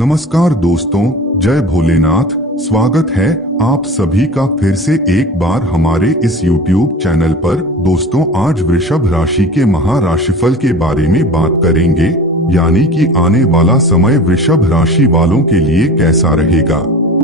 नमस्कार दोस्तों, जय भोलेनाथ। स्वागत है आप सभी का फिर से एक बार हमारे इस YouTube चैनल पर। दोस्तों, आज वृषभ राशि के महाराशिफल के बारे में बात करेंगे, यानी कि आने वाला समय वृषभ राशि वालों के लिए कैसा रहेगा।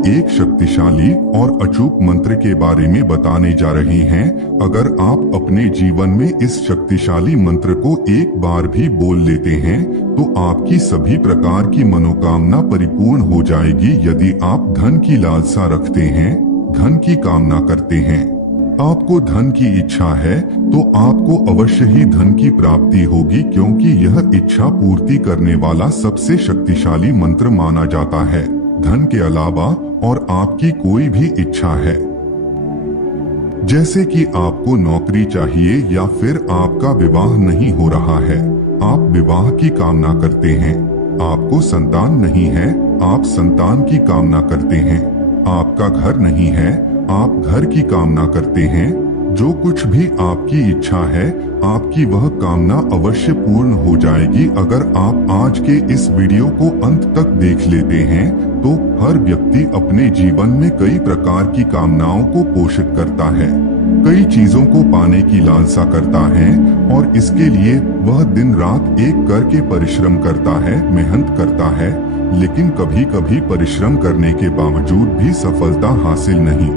एक शक्तिशाली और अचूक मंत्र के बारे में बताने जा रहे हैं। अगर आप अपने जीवन में इस शक्तिशाली मंत्र को एक बार भी बोल लेते हैं तो आपकी सभी प्रकार की मनोकामना परिपूर्ण हो जाएगी। यदि आप धन की लालसा रखते हैं, धन की कामना करते हैं, आपको धन की इच्छा है, तो आपको अवश्य ही धन की प्राप्ति होगी, क्योंकि यह इच्छा पूर्ति करने वाला सबसे शक्तिशाली मंत्र माना जाता है। धन के अलावा और आपकी कोई भी इच्छा है, जैसे कि आपको नौकरी चाहिए या फिर आपका विवाह नहीं हो रहा है, आप विवाह की कामना करते हैं, आपको संतान नहीं है, आप संतान की कामना करते हैं, आपका घर नहीं है, आप घर की कामना करते हैं। जो कुछ भी आपकी इच्छा है, आपकी वह कामना अवश्य पूर्ण हो जाएगी। अगर आप आज के इस वीडियो को अंत तक देख लेते हैं तो हर व्यक्ति अपने जीवन में कई प्रकार की कामनाओं को पोषित करता है, कई चीजों को पाने की लालसा करता है और इसके लिए वह दिन रात एक करके परिश्रम करता है, मेहनत करता है, लेकिन कभी कभी परिश्रम करने के बावजूद भी सफलता हासिल नहीं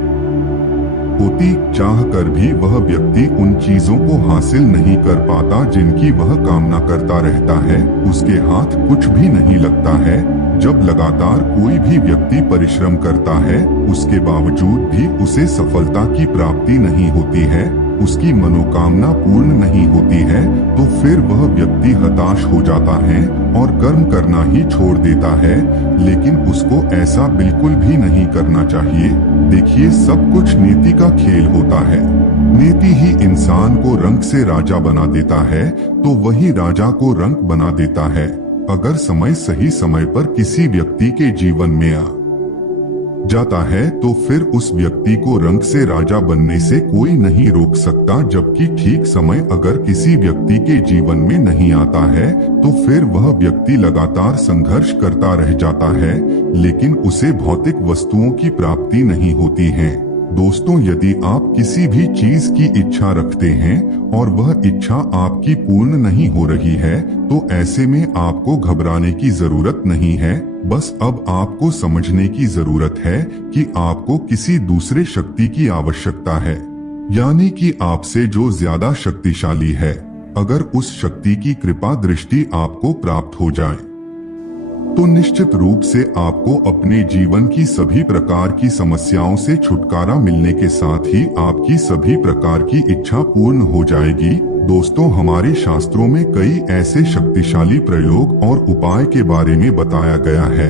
होती। चाह कर भी वह व्यक्ति उन चीजों को हासिल नहीं कर पाता जिनकी वह कामना करता रहता है, उसके हाथ कुछ भी नहीं लगता है। जब लगातार कोई भी व्यक्ति परिश्रम करता है, उसके बावजूद भी उसे सफलता की प्राप्ति नहीं होती है, उसकी मनोकामना पूर्ण नहीं होती है, तो फिर वह व्यक्ति हताश हो जाता है और कर्म करना ही छोड़ देता है। लेकिन उसको ऐसा बिल्कुल भी नहीं करना चाहिए। देखिए, सब कुछ नीति का खेल होता है। नीति ही इंसान को रंक से राजा बना देता है, तो वही राजा को रंक बना देता है। अगर समय सही समय पर किसी व्यक्ति के जीवन में आ जाता है तो फिर उस व्यक्ति को रंक से राजा बनने से कोई नहीं रोक सकता। जबकि ठीक समय अगर किसी व्यक्ति के जीवन में नहीं आता है तो फिर वह व्यक्ति लगातार संघर्ष करता रह जाता है, लेकिन उसे भौतिक वस्तुओं की प्राप्ति नहीं होती है। दोस्तों, यदि आप किसी भी चीज की इच्छा रखते हैं और वह इच्छा आपकी पूर्ण नहीं हो रही है, तो ऐसे में आपको घबराने की जरूरत नहीं है। बस अब आपको समझने की जरूरत है कि आपको किसी दूसरे शक्ति की आवश्यकता है, यानी कि आपसे जो ज्यादा शक्तिशाली है। अगर उस शक्ति की कृपा दृष्टि आपको प्राप्त हो जाए तो निश्चित रूप से आपको अपने जीवन की सभी प्रकार की समस्याओं से छुटकारा मिलने के साथ ही आपकी सभी प्रकार की इच्छा पूर्ण हो जाएगी। दोस्तों, हमारे शास्त्रों में कई ऐसे शक्तिशाली प्रयोग और उपाय के बारे में बताया गया है,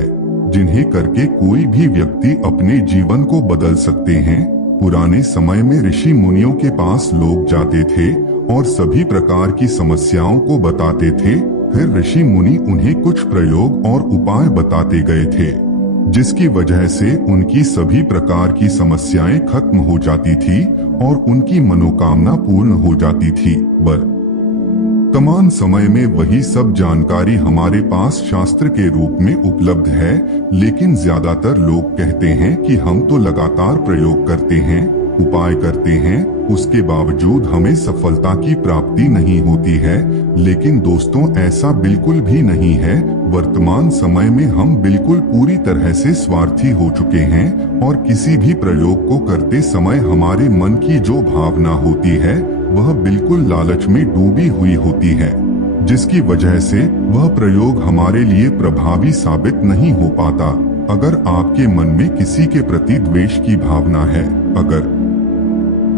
जिन्हें करके कोई भी व्यक्ति अपने जीवन को बदल सकते हैं। पुराने समय में ऋषि मुनियों के पास लोग जाते थे और सभी प्रकार की समस्याओं को बताते थे। फिर ऋषि मुनि उन्हें कुछ प्रयोग और उपाय बताते गए थे, जिसकी वजह से उनकी सभी प्रकार की समस्याएं खत्म हो जाती थी और उनकी मनोकामना पूर्ण हो जाती थी। वर्तमान समय में वही सब जानकारी हमारे पास शास्त्र के रूप में उपलब्ध है, लेकिन ज्यादातर लोग कहते हैं कि हम तो लगातार प्रयोग करते हैं, उपाय करते हैं, उसके बावजूद हमें सफलता की प्राप्ति नहीं होती है। लेकिन दोस्तों, ऐसा बिल्कुल भी नहीं है। वर्तमान समय में हम बिल्कुल पूरी तरह से स्वार्थी हो चुके हैं और किसी भी प्रयोग को करते समय हमारे मन की जो भावना होती है वह बिल्कुल लालच में डूबी हुई होती है, जिसकी वजह से वह प्रयोग हमारे लिए प्रभावी साबित नहीं हो पाता। अगर आपके मन में किसी के प्रति द्वेष की भावना है, अगर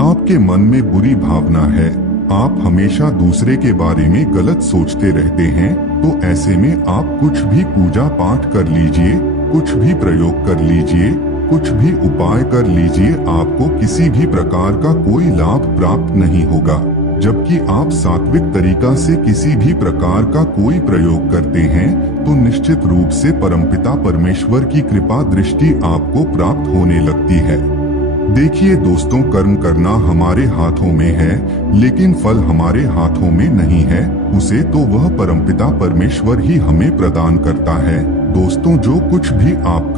आपके मन में बुरी भावना है, आप हमेशा दूसरे के बारे में गलत सोचते रहते हैं, तो ऐसे में आप कुछ भी पूजा पाठ कर लीजिए, कुछ भी प्रयोग कर लीजिए, कुछ भी उपाय कर लीजिए, आपको किसी भी प्रकार का कोई लाभ प्राप्त नहीं होगा। जबकि आप सात्विक तरीका से किसी भी प्रकार का कोई प्रयोग करते हैं तो निश्चित रूप से परमपिता परमेश्वर की कृपा दृष्टि आपको प्राप्त होने लगती है। देखिए दोस्तों, कर्म करना हमारे हाथों में है, लेकिन फल हमारे हाथों में नहीं है। उसे तो वह परमपिता परमेश्वर ही हमें प्रदान करता है। दोस्तों, जो कुछ भी आप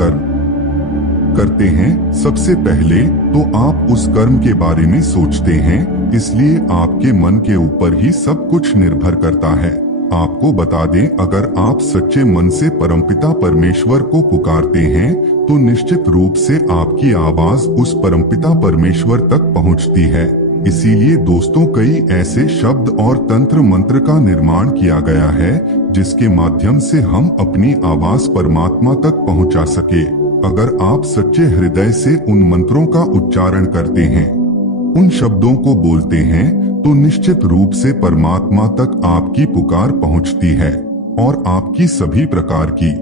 करते हैं, सबसे पहले तो आप उस कर्म के बारे में सोचते हैं, इसलिए आपके मन के ऊपर ही सब कुछ निर्भर करता है। आपको बता दें, अगर आप सच्चे मन से परमपिता परमेश्वर को पुकारते हैं तो निश्चित रूप से आपकी आवाज उस परमपिता परमेश्वर तक पहुंचती है। इसीलिए दोस्तों, कई ऐसे शब्द और तंत्र मंत्र का निर्माण किया गया है जिसके माध्यम से हम अपनी आवाज परमात्मा तक पहुंचा सके। अगर आप सच्चे हृदय से उन मंत्रों का उच्चारण करते हैं, उन शब्दों को बोलते हैं, तो निश्चित रूप से परमात्मा तक आपकी पुकार पहुंचती है और आपकी सभी प्रकार की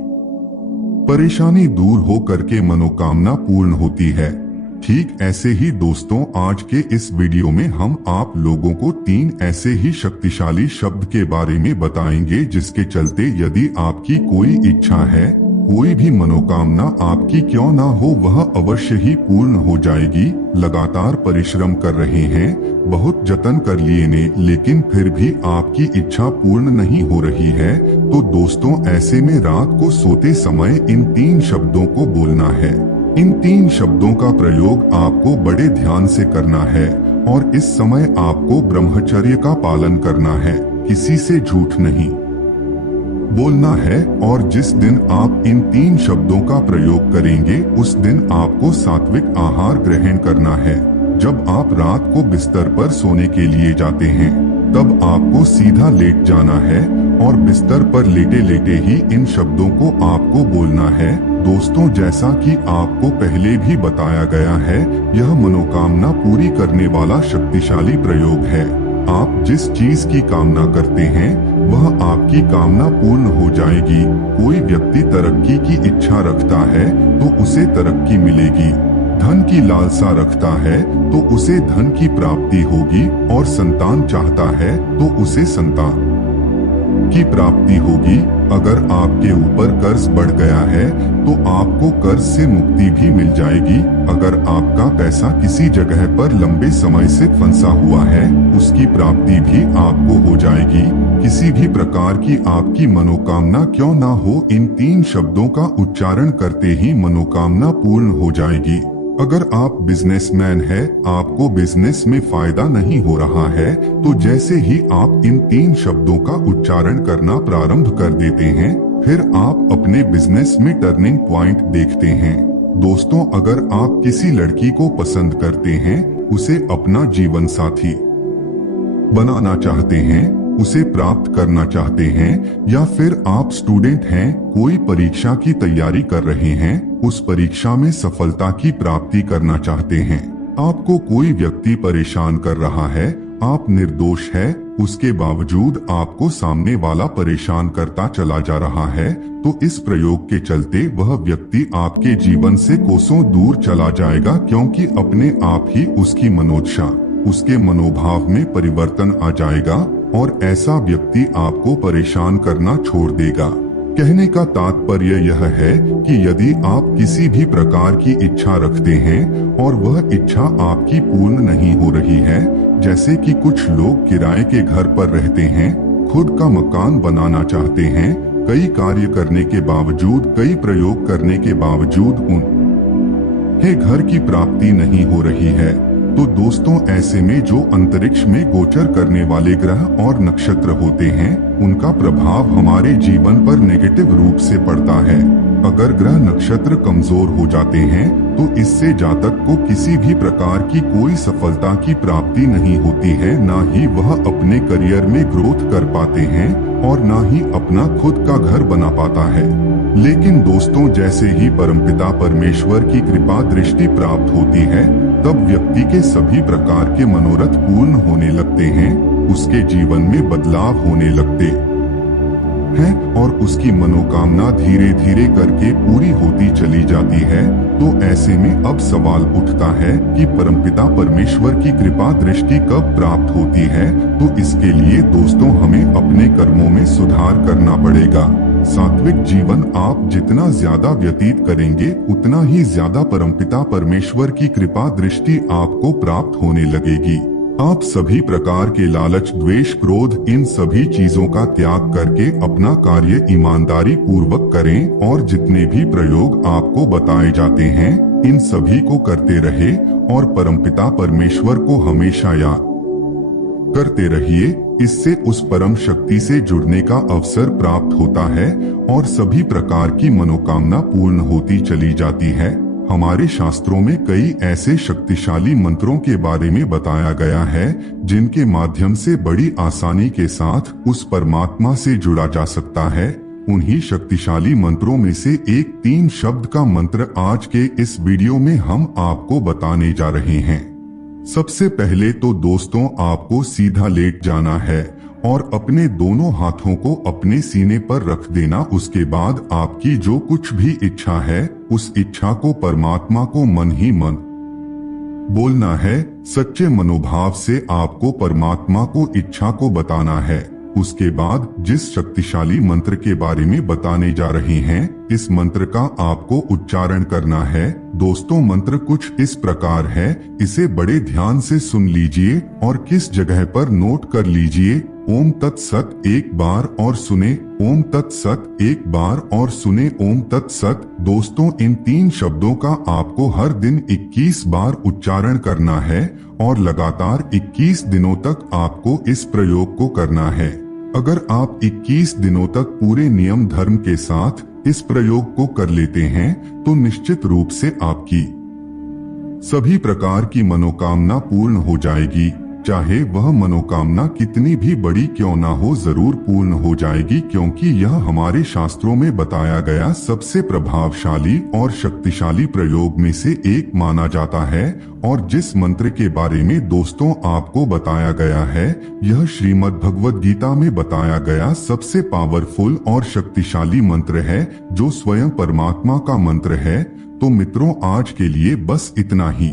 परेशानी दूर हो करके मनोकामना पूर्ण होती है। ठीक ऐसे ही दोस्तों, आज के इस वीडियो में हम आप लोगों को 3 ऐसे ही शक्तिशाली शब्द के बारे में बताएंगे जिसके चलते यदि आपकी कोई इच्छा है, कोई भी मनोकामना आपकी क्यों ना हो, वह अवश्य ही पूर्ण हो जाएगी। लगातार परिश्रम कर रहे हैं, बहुत जतन कर लिए ने, लेकिन फिर भी आपकी इच्छा पूर्ण नहीं हो रही है, तो दोस्तों ऐसे में रात को सोते समय इन 3 शब्दों को बोलना है। इन 3 शब्दों का प्रयोग आपको बड़े ध्यान से करना है और इस समय आपको ब्रह्मचर्य का पालन करना है, किसी से झूठ नहीं बोलना है। और जिस दिन आप इन 3 शब्दों का प्रयोग करेंगे उस दिन आपको सात्विक आहार ग्रहण करना है। जब आप रात को बिस्तर पर सोने के लिए जाते हैं तब आपको सीधा लेट जाना है और बिस्तर पर लेटे लेटे ही इन शब्दों को आपको बोलना है। दोस्तों, जैसा कि आपको पहले भी बताया गया है, यह मनोकामना पूरी करने वाला शक्तिशाली प्रयोग है। आप जिस चीज की कामना करते हैं वह आपकी कामना पूर्ण हो जाएगी। कोई व्यक्ति तरक्की की इच्छा रखता है तो उसे तरक्की मिलेगी, धन की लालसा रखता है तो उसे धन की प्राप्ति होगी, और संतान चाहता है तो उसे संतान की प्राप्ति होगी। अगर आपके ऊपर कर्ज बढ़ गया है तो आपको कर्ज से मुक्ति भी मिल जाएगी। अगर आपका पैसा किसी जगह पर लंबे समय से फंसा हुआ है, उसकी प्राप्ति भी आपको हो जाएगी। किसी भी प्रकार की आपकी मनोकामना क्यों ना हो, इन 3 शब्दों का उच्चारण करते ही मनोकामना पूर्ण हो जाएगी। अगर आप बिजनेसमैन हैं, आपको बिजनेस में फायदा नहीं हो रहा है, तो जैसे ही आप इन 3 शब्दों का उच्चारण करना प्रारंभ कर देते हैं, फिर आप अपने बिजनेस में टर्निंग पॉइंट देखते हैं। दोस्तों, अगर आप किसी लड़की को पसंद करते हैं, उसे अपना जीवन साथी बनाना चाहते हैं, उसे प्राप्त करना चाहते हैं, या फिर आप स्टूडेंट हैं, कोई परीक्षा की तैयारी कर रहे हैं, उस परीक्षा में सफलता की प्राप्ति करना चाहते हैं, आपको कोई व्यक्ति परेशान कर रहा है, आप निर्दोष है, उसके बावजूद आपको सामने वाला परेशान करता चला जा रहा है, तो इस प्रयोग के चलते वह व्यक्ति आपके जीवन से कोसों दूर चला जाएगा, क्योंकि अपने आप ही उसकी मनोदशा, उसके मनोभाव में परिवर्तन आ जाएगा और ऐसा व्यक्ति आपको परेशान करना छोड़ देगा। कहने का तात्पर्य यह है कि यदि आप किसी भी प्रकार की इच्छा रखते हैं और वह इच्छा आपकी पूर्ण नहीं हो रही है, जैसे कि कुछ लोग किराए के घर पर रहते हैं, खुद का मकान बनाना चाहते हैं, कई कार्य करने के बावजूद, कई प्रयोग करने के बावजूद उन्हें घर की प्राप्ति नहीं हो रही है, तो दोस्तों ऐसे में जो अंतरिक्ष में गोचर करने वाले ग्रह और नक्षत्र होते हैं, उनका प्रभाव हमारे जीवन पर नेगेटिव रूप से पड़ता है। अगर ग्रह नक्षत्र कमजोर हो जाते हैं तो इससे जातक को किसी भी प्रकार की कोई सफलता की प्राप्ति नहीं होती है, ना ही वह अपने करियर में ग्रोथ कर पाते हैं और ना ही अपना खुद का घर बना पाता है। लेकिन दोस्तों, जैसे ही परमपिता परमेश्वर की कृपा दृष्टि प्राप्त होती है, तब व्यक्ति के सभी प्रकार के मनोरथ पूर्ण होने लगते हैं, उसके जीवन में बदलाव होने लगते हैं और उसकी मनोकामना धीरे धीरे करके पूरी होती चली जाती है। तो ऐसे में अब सवाल उठता है कि परमपिता परमेश्वर की कृपा दृष्टि कब प्राप्त होती है? तो इसके लिए दोस्तों हमें अपने कर्मों में सुधार करना पड़ेगा। सात्विक जीवन आप जितना ज्यादा व्यतीत करेंगे, उतना ही ज्यादा परमपिता परमेश्वर की कृपा दृष्टि आपको प्राप्त होने लगेगी। आप सभी प्रकार के लालच, द्वेष, क्रोध, इन सभी चीजों का त्याग करके अपना कार्य ईमानदारी पूर्वक करें और जितने भी प्रयोग आपको बताए जाते हैं इन सभी को करते रहे और परमपिता परमेश्वर को हमेशा याद करते रहिए। इससे उस परम शक्ति से जुड़ने का अवसर प्राप्त होता है और सभी प्रकार की मनोकामना पूर्ण होती चली जाती है। हमारे शास्त्रों में कई ऐसे शक्तिशाली मंत्रों के बारे में बताया गया है जिनके माध्यम से बड़ी आसानी के साथ उस परमात्मा से जुड़ा जा सकता है। उन्हीं शक्तिशाली मंत्रों में से एक 3 शब्द का मंत्र आज के इस वीडियो में हम आपको बताने जा रहे हैं। सबसे पहले तो दोस्तों आपको सीधा लेट जाना है और अपने दोनों हाथों को अपने सीने पर रख देना। उसके बाद आपकी जो कुछ भी इच्छा है उस इच्छा को परमात्मा को मन ही मन बोलना है। सच्चे मनोभाव से आपको परमात्मा को इच्छा को बताना है। उसके बाद जिस शक्तिशाली मंत्र के बारे में बताने जा रहे हैं इस मंत्र का आपको उच्चारण करना है। दोस्तों मंत्र कुछ इस प्रकार है, इसे बड़े ध्यान से सुन लीजिए और किस जगह पर नोट कर लीजिए। ओम तत्सत एक बार और सुने, ओम तत्सत एक बार और सुने, ओम तत्सत। दोस्तों इन 3 शब्दों का आपको हर दिन 21 बार उच्चारण करना है और लगातार 21 दिनों तक आपको इस प्रयोग को करना है। अगर आप 21 दिनों तक पूरे नियम धर्म के साथ इस प्रयोग को कर लेते हैं तो निश्चित रूप से आपकी सभी प्रकार की मनोकामना पूर्ण हो जाएगी। चाहे वह मनोकामना कितनी भी बड़ी क्यों ना हो जरूर पूर्ण हो जाएगी, क्योंकि यह हमारे शास्त्रों में बताया गया सबसे प्रभावशाली और शक्तिशाली प्रयोग में से एक माना जाता है। और जिस मंत्र के बारे में दोस्तों आपको बताया गया है यह श्रीमद् भगवद गीता में बताया गया सबसे पावरफुल और शक्तिशाली मंत्र है जो स्वयं परमात्मा का मंत्र है। तो मित्रों आज के लिए बस इतना ही।